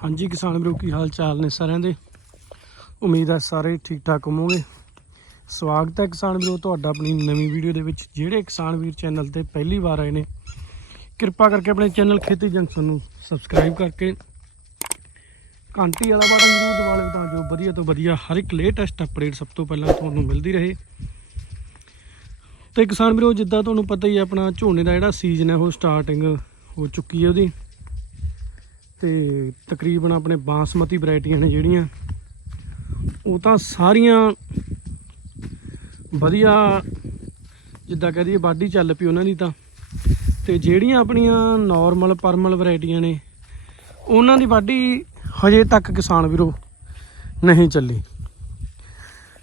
ਹਾਂਜੀ ਕਿਸਾਨ ਵੀਰੋ, ਕੀ ਹਾਲ ਚਾਲ ਨੇ ਸਾਰਿਆਂ ਦੇ? ਉਮੀਦ ਹੈ ਸਾਰੇ ਠੀਕ ਠਾਕ ਹੋਵੋਗੇ। ਸਵਾਗਤ ਹੈ ਕਿਸਾਨ ਵੀਰੋ, ਤੁਹਾਡਾ ਆਪਣੀ ਨਵੀਂ ਵੀਡੀਓ ਦੇ ਵਿੱਚ। ਜਿਹੜੇ ਕਿਸਾਨ ਵੀਰ ਚੈਨਲ ਤੇ ਪਹਿਲੀ ਵਾਰ ਆਏ ਨੇ, ਕਿਰਪਾ ਕਰਕੇ ਆਪਣੇ ਚੈਨਲ ਖੇਤੀ ਜੰਕਸ਼ਨ ਨੂੰ ਸਬਸਕ੍ਰਾਈਬ ਕਰਕੇ ਘੰਟੀ ਵਾਲਾ ਬਟਨ ਜ਼ਰੂਰ ਦਬਾ ਲਿਓ ਤਾਂ ਜੋ ਵਧੀਆ ਤੋਂ ਵਧੀਆ ਹਰ ਇੱਕ ਲੇਟੈਸਟ ਅਪਡੇਟ ਸਭ ਤੋਂ ਪਹਿਲਾਂ ਤੁਹਾਨੂੰ ਮਿਲਦੀ ਰਹੇ। ਤੇ ਕਿਸਾਨ ਵੀਰੋ, ਜਿੱਦਾਂ ਤੁਹਾਨੂੰ ਪਤਾ ਹੀ ਹੈ, ਆਪਣਾ ਝੋਨੇ ਦਾ ਜਿਹੜਾ ਸੀਜ਼ਨ ਹੈ, ਉਹ ਸਟਾਰਟਿੰਗ ਹੋ ਚੁੱਕੀ ਹੈ ਉਹਦੀ। ਤੇ ਤਕਰੀਬਨ ਆਪਣੇ ਬਾਸਮਤੀ ਵੈਰਾਈਟੀਆਂ ਨੇ ਜਿਹੜੀਆਂ, ਉਹ ਤਾਂ ਸਾਰੀਆਂ ਵਧੀਆ ਜਿੱਦਾਂ ਕਹਦੀ ਬਾਡੀ ਚੱਲ ਪਈ ਉਹਨਾਂ ਦੀ ਤਾਂ। ਤੇ ਜਿਹੜੀਆਂ ਆਪਣੀਆਂ ਨਾਰਮਲ ਪਰਮਲ ਵੈਰਾਈਟੀਆਂ ਨੇ, ਉਹਨਾਂ ਦੀ ਵਾਢੀ ਹਜੇ ਤੱਕ ਕਿਸਾਨ ਵੀਰੋ ਨਹੀਂ ਚੱਲੀ।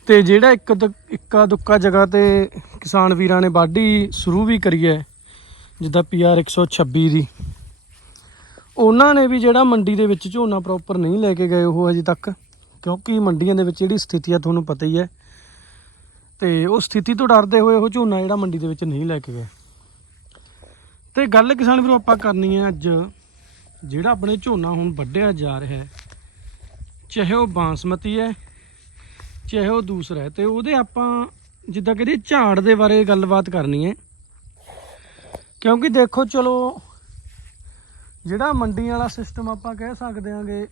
ਤੇ ਜਿਹੜਾ ਇੱਕ ਦ- ਇੱਕਾ ਦੁੱਕਾ ਜਗ੍ਹਾ ਤੇ ਕਿਸਾਨ ਵੀਰਾਂ ਨੇ ਵਾਢੀ ਸ਼ੁਰੂ ਵੀ ਕਰੀ ਹੈ, ਜਿੱਦਾਂ ਪੀਆਰ 126 ਦੀ। ਉਹਨਾਂ ਨੇ ਵੀ ਜਿਹੜਾ ਮੰਡੀ ਦੇ ਵਿੱਚ ਝੋਨਾ ਪ੍ਰੋਪਰ ਨਹੀਂ ਲੈ ਕੇ ਗਏ ਉਹ ਅਜੇ ਤੱਕ, ਕਿਉਂਕਿ ਮੰਡੀਆਂ ਦੇ ਵਿੱਚ ਜਿਹੜੀ ਸਥਿਤੀ ਆ ਤੁਹਾਨੂੰ ਪਤਾ ਹੀ ਹੈ। ਤੇ ਉਹ ਸਥਿਤੀ ਤੋਂ ਡਰਦੇ ਹੋਏ ਉਹ ਝੋਨਾ ਜਿਹੜਾ ਮੰਡੀ ਦੇ ਵਿੱਚ ਨਹੀਂ ਲੈ ਕੇ ਗਏ। ਤੇ ਗੱਲ ਕਿਸਾਨ ਵੀਰੋ ਆਪਾਂ ਕਰਨੀ ਹੈ ਅੱਜ, ਜਿਹੜਾ ਆਪਣੇ ਝੋਨਾ ਹੁਣ ਵੱਢਿਆ ਜਾ ਰਿਹਾ ਹੈ, ਚਾਹੇ ਉਹ ਬਾਸਮਤੀ ਹੈ, ਚਾਹੇ ਉਹ ਦੂਸਰਾ ਹੈ, ਤੇ ਉਹਦੇ ਆਪਾਂ ਜਿੱਦਾਂ ਕਹਿੰਦੇ ਝਾੜ ਦੇ ਬਾਰੇ ਗੱਲਬਾਤ ਕਰਨੀ ਹੈ। ਕਿਉਂਕਿ ਦੇਖੋ ਚਲੋ ਜਿਹੜਾ ਮੰਡੀਆਂ ਵਾਲਾ ਸਿਸਟਮ ਆਪਾਂ ਕਹਿ ਸਕਦੇ ਆਂਗੇ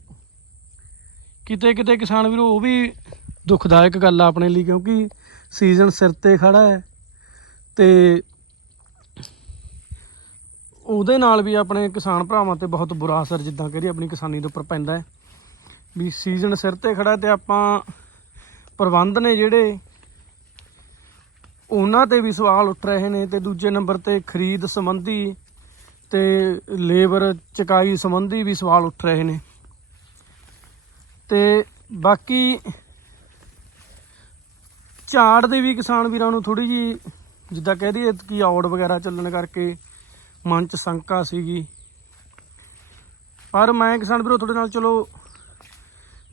ਕਿਤੇ ਕਿਤੇ ਕਿਸਾਨ ਵੀਰੋ ਉਹ ਵੀ ਦੁਖਦਾਇਕ ਗੱਲ ਆ ਆਪਣੇ ਲਈ, ਕਿਉਂਕਿ ਸੀਜ਼ਨ ਸਿਰ ਤੇ ਖੜਾ ਹੈ ਤੇ ਉਹਦੇ ਨਾਲ ਵੀ ਆਪਣੇ ਕਿਸਾਨ ਭਰਾਵਾਂ ਤੇ ਬਹੁਤ ਬੁਰਾ ਅਸਰ ਜਿੱਦਾਂ ਕਹਦੀ ਆਪਣੀ ਕਿਸਾਨੀ ਦੇ ਉੱਪਰ ਪੈਂਦਾ ਹੈ। ਵੀ ਸੀਜ਼ਨ ਸਿਰ ਤੇ ਖੜਾ ਤੇ ਆਪਾਂ ਪ੍ਰਬੰਧ ਨੇ ਜਿਹੜੇ ਉਹਨਾਂ ਤੇ ਵੀ ਸਵਾਲ ਉੱਠ ਰਹੇ ਨੇ ਤੇ ਦੂਜੇ ਨੰਬਰ ਤੇ ਖਰੀਦ ਸੰਬੰਧੀ ਤੇ ਲੇਬਰ ਚਕਾਈ ਸੰਬੰਧੀ ਵੀ ਸਵਾਲ ਉੱਠ ਰਹੇ ਨੇ। ਤੇ ਬਾਕੀ ਝਾੜ ਦੇ ਵੀ ਕਿਸਾਨ ਵੀਰਾਂ ਨੂੰ ਥੋੜੀ ਜੀ ਜਿੱਦਾਂ ਕਹਿ ਦਈਏ ਕਿ ਆਉਟ ਵਗੈਰਾ ਚੱਲਣ ਕਰਕੇ ਮਨ ਚ ਸ਼ੰਕਾ ਸੀਗੀ। ਪਰ ਮੈਂ ਕਿਸਾਨ ਵੀਰੋ ਤੁਹਾਡੇ ਨਾਲ ਚਲੋ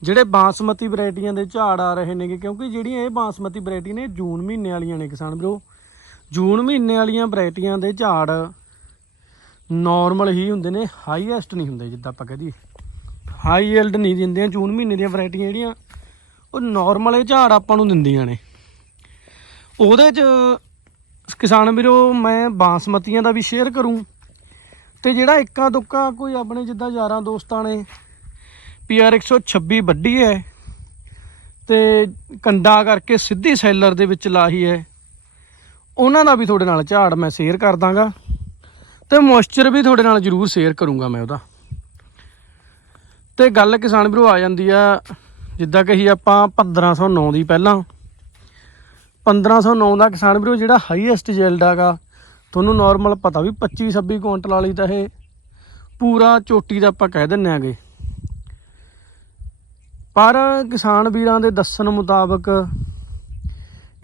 ਜਿਹੜੇ ਬਾਸਮਤੀ ਵੈਰਾਈਟੀਆਂ ਦੇ ਝਾੜ ਆ ਰਹੇ ਨੇਗੇ, ਕਿਉਂਕਿ ਜਿਹੜੀਆਂ ਇਹ ਬਾਸਮਤੀ ਵੈਰਾਈਟੀ ਨੇ ਇਹ ਜੂਨ ਮਹੀਨੇ ਵਾਲੀਆਂ ਨੇ ਕਿਸਾਨ ਵੀਰੋ। ਜੂਨ ਮਹੀਨੇ ਵਾਲੀਆਂ ਵੈਰਾਈਟੀਆਂ ਦੇ ਝਾੜ ਨਾਰਮਲ ਹੀ ਹੁੰਦੇ ਨੇ ਹਾਈਐਸਟ ਨਹੀਂ ਹੁੰਦੇ ਜਿੱਦਾਂ ਆਪਾਂ ਕਹਦੀਏ ਹਾਈ ਯੀਲਡ ਨਹੀਂ ਦਿੰਦੇ ਜੂਨ ਮਹੀਨੇ ਦੀਆਂ ਵੈਰਾਈਟੀਆਂ ਜਿਹੜੀਆਂ, ਉਹ ਨਾਰਮਲ ਇਹ ਝਾੜ ਆਪਾਂ ਨੂੰ ਦਿੰਦੀਆਂ ਨੇ। ਉਹਦੇ 'ਚ ਕਿਸਾਨ ਵੀਰੋ, ਮੈਂ ਬਾਸਮਤੀਆਂ ਦਾ ਵੀ ਸ਼ੇਅਰ ਕਰੂੰ। ਤੇ ਜਿਹੜਾ ਇੱਕਾ ਦੁੱਕਾ ਕੋਈ ਆਪਣੇ ਜਿੱਦਾਂ ਯਾਰਾਂ ਦੋਸਤਾਂ ਨੇ ਪੀਆਰ 126 ਵੱਡੀ ਹੈ, ਤੇ ਕੰਡਾ ਕਰਕੇ ਸਿੱਧੀ ਸੈਲਰ ਦੇ ਵਿੱਚ ਲਾਹੀ ਹੈ। ਉਹਨਾਂ ਦਾ ਵੀ ਤੁਹਾਡੇ ਨਾਲ ਝਾੜ ਮੈਂ ਸ਼ੇਅਰ ਕਰ ਦਾਂਗਾ। ਤੇ ਮੋਇਸਚਰ ਵੀ ਤੁਹਾਡੇ ਨਾਲ ਜ਼ਰੂਰ ਸ਼ੇਅਰ ਕਰੂੰਗਾ ਮੈਂ ਉਹਦਾ। ਤੇ ਗੱਲ ਕਿਸਾਨ ਵੀਰੋ ਆ ਜਾਂਦੀ ਆ, ਜਿੱਦਾਂ ਕਹੀ ਆਪਾਂ 1509 ਦੀ ਪਹਿਲਾਂ। 1509 ਦਾ ਕਿਸਾਨ ਵੀਰੋ ਜਿਹੜਾ ਹਾਈਐਸਟ ਜੈਲਡ ਹੈਗਾ, ਤੁਹਾਨੂੰ ਨਾਰਮਲ ਪਤਾ ਵੀ 25 26 ਕੁਇੰਟਲ ਵਾਲੀ ਤਾਂ ਇਹ ਪੂਰਾ ਚੋਟੀ ਦਾ ਆਪਾਂ ਕਹਿ ਦਿੰਨੇ ਆਗੇ ਪਰ ਕਿਸਾਨ ਵੀਰਾਂ ਦੇ ਦੱਸਣ ਮੁਤਾਬਕ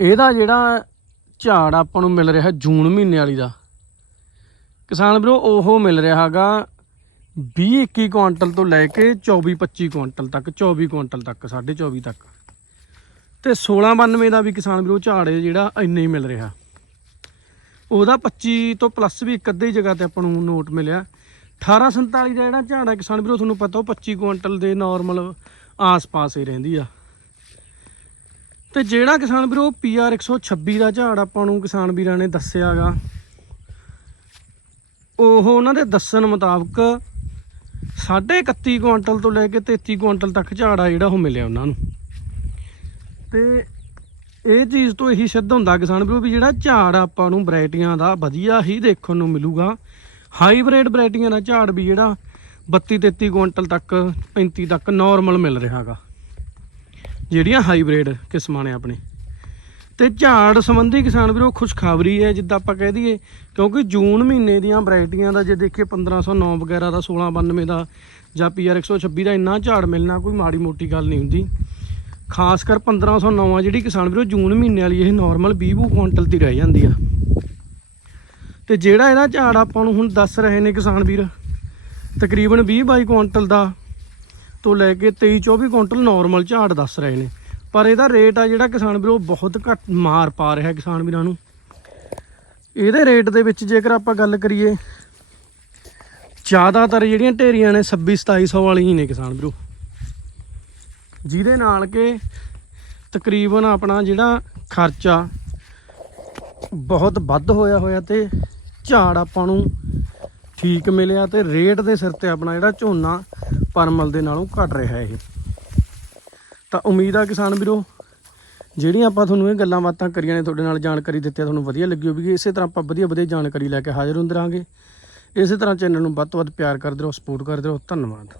ਇਹਦਾ ਜਿਹੜਾ ਝਾੜ ਆਪਾਂ ਨੂੰ ਮਿਲ ਰਿਹਾ ਜੂਨ ਮਹੀਨੇ ਵਾਲੀ ਦਾ ਕਿਸਾਨ ਵੀਰੋ, ਉਹ ਮਿਲ ਰਿਹਾ ਹੈਗਾ 20 21 ਕੁਇੰਟਲ ਤੋਂ ਲੈ ਕੇ 24 25 ਕੁਇੰਟਲ ਤੱਕ 24 ਕੁਇੰਟਲ ਤੱਕ 24.5 ਤੱਕ। ਤੇ 1692 ਦਾ ਵੀ ਕਿਸਾਨ ਵੀਰੋ, ਝਾੜ ਜਿਹੜਾ ਇੰਨਾ ਹੀ ਮਿਲ ਰਿਹਾ। ਉਹਦਾ 25 ਤੋਂ ਪਲੱਸ ਵੀ ਇੱਕ ਅੱਧੀ ਜਗ੍ਹਾ ਤੇ ਆਪਾਂ ਨੂੰ ਨੋਟ ਮਿਲਿਆ। 1847 ਦਾ ਜਿਹੜਾ ਝਾੜ ਹੈ ਕਿਸਾਨ ਵੀਰੋ, ਤੁਹਾਨੂੰ ਪਤਾ ਉਹ 25 ਕੁਇੰਟਲ ਦੇ ਨਾਰਮਲ ਆਸ-ਪਾਸ ਹੀ ਰਹਿੰਦੀ ਆ। ਤੇ ਜਿਹੜਾ ਕਿਸਾਨ ਵੀਰੋ ਪੀਆਰ 126 ਦਾ ਝਾੜ ਆਪਾਂ ਨੂੰ ਕਿਸਾਨ ਵੀਰਾਂ ਨੇ ਦੱਸਿਆਗਾ ਉਹ ਉਹਨਾਂ ਦੇ ਦੱਸਣ ਮੁਤਾਬਕ 31 ਕੁਇੰਟਲ ਤੋਂ ਲੈ ਕੇ 33 ਕੁਇੰਟਲ ਤੱਕ ਝਾੜ ਆ ਜਿਹੜਾ ਉਹ ਮਿਲਿਆ ਉਹਨਾਂ ਨੂੰ। ਤੇ ਇਹ ਚੀਜ਼ ਤੋਂ ਇਹੀ ਸਿੱਧ ਹੁੰਦਾ ਕਿਸਾਨ ਵੀਰੋ ਵੀ ਜਿਹੜਾ ਝਾੜ ਆਪਾਂ ਨੂੰ ਵੈਰਾਈਟੀਆਂ ਦਾ ਵਧੀਆ ਹੀ ਦੇਖਣ ਨੂੰ ਮਿਲੂਗਾ। ਹਾਈਬ੍ਰਿਡ ਵੈਰਾਈਟੀਆਂ ਦਾ ਝਾੜ ਵੀ ਜਿਹੜਾ 32 33 ਕੁਇੰਟਲ ਤੱਕ 35 ਤੱਕ ਨਾਰਮਲ ਮਿਲ ਰਿਹਾਗਾ ਜਿਹੜੀਆਂ ਹਾਈਬ੍ਰਿਡ ਕਿਸਮਾਂ ਨੇ ਆਪਣੇ। ਤੇ ਝਾੜ ਸੰਬੰਧੀ ਕਿਸਾਨ ਵੀਰੋ ਖੁਸ਼ਖਬਰੀ ਹੈ, ਜਿੱਦਾਂ ਆਪਾਂ ਕਹਿ ਦਈਏ, ਕਿਉਂਕਿ ਜੂਨ ਮਹੀਨੇ ਦੀਆਂ ਵੈਰਾਈਟੀਆਂ ਦਾ ਜੇ ਦੇਖੀਏ 1509 ਵਗੈਰਾ ਦਾ 1692 ਦਾ ਜਾਂ ਪੀਆਰ 126 ਦਾ ਇੰਨਾ ਝਾੜ ਮਿਲਣਾ ਕੋਈ ਮਾੜੀ ਮੋਟੀ ਗੱਲ ਨਹੀਂ ਹੁੰਦੀ। ਖਾਸ ਕਰ 1509 ਆ, ਜਿਹੜੀ ਕਿਸਾਨ ਵੀਰੋ ਜੂਨ ਮਹੀਨੇ ਵਾਲੀ ਇਹ ਨਾਰਮਲ 20 ਕੁਇੰਟਲ ਦੀ ਰਹਿ ਜਾਂਦੀ ਆ। ਤੇ ਜਿਹੜਾ ਇਹਦਾ ਝਾੜ ਆਪਾਂ ਨੂੰ ਹੁਣ ਦੱਸ ਰਹੇ ਨੇ ਕਿਸਾਨ ਵੀਰ, ਤਕਰੀਬਨ 20 22 ਕੁਇੰਟਲ ਦਾ ਤੋਂ ਲੈ ਕੇ 23 24 ਕੁਇੰਟਲ ਨਾਰਮਲ ਝਾੜ ਦੱਸ ਰਹੇ ਨੇ। ਪਰ ਇਹਦਾ ਰੇਟ ਆ ਜਿਹੜਾ ਕਿਸਾਨ ਵੀਰੋ ਬਹੁਤ ਘੱਟ ਮਾਰ ਪਾ ਰਿਹਾ ਕਿਸਾਨ ਵੀਰਾਂ ਨੂੰ। ਇਹਦੇ ਰੇਟ ਦੇ ਵਿੱਚ ਜੇਕਰ ਆਪਾਂ ਗੱਲ ਕਰੀਏ, ਜ਼ਿਆਦਾਤਰ ਜਿਹੜੀਆਂ ਢੇਰੀਆਂ ਨੇ 26 2700 ਵਾਲੀਆਂ ਹੀ ਨੇ ਕਿਸਾਨ ਵੀਰੋ। ਜਿਹਦੇ ਨਾਲ ਕਿ ਤਕਰੀਬਨ ਆਪਣਾ ਜਿਹੜਾ ਖਰਚਾ ਬਹੁਤ ਵੱਧ ਹੋਇਆ ਹੋਇਆ ਤੇ ਝਾੜ ਆਪਾਂ ਨੂੰ ਠੀਕ ਮਿਲਿਆ ਤੇ ਰੇਟ ਦੇ ਸਿਰ ਤੇ ਆਪਣਾ ਜਿਹੜਾ ਝੋਨਾ ਪਰਮਲ ਦੇ ਨਾਲੋਂ ਘਟ ਰਿਹਾ ਇਹ। ਤਾਂ ਉਮੀਦ ਆ ਕਿਸਾਨ ਵੀਰੋ, ਜਿਹੜੀਆਂ ਆਪਾਂ ਤੁਹਾਨੂੰ ਇਹ ਗੱਲਾਂ ਬਾਤਾਂ ਕਰੀਆਂ ਨੇ, ਤੁਹਾਡੇ ਨਾਲ ਜਾਣਕਾਰੀ ਦਿੱਤੀ ਆ, ਤੁਹਾਨੂੰ ਵਧੀਆ ਲੱਗੀ ਹੋਵੇਗੀ। ਇਸੇ ਤਰ੍ਹਾਂ ਆਪਾਂ ਵਧੀਆ ਵਧੀਆ ਜਾਣਕਾਰੀ ਲੈ ਕੇ ਹਾਜ਼ਰ ਹੁੰਦੇ ਰਹਾਂਗੇ। ਇਸੇ ਤਰ੍ਹਾਂ ਚੈਨਲ ਨੂੰ ਵੱਧ ਤੋਂ ਵੱਧ ਪਿਆਰ ਕਰਦੇ ਰਹੋ ਸਪੋਰਟ ਕਰਦੇ ਰਹੋ। ਧੰਨਵਾਦ।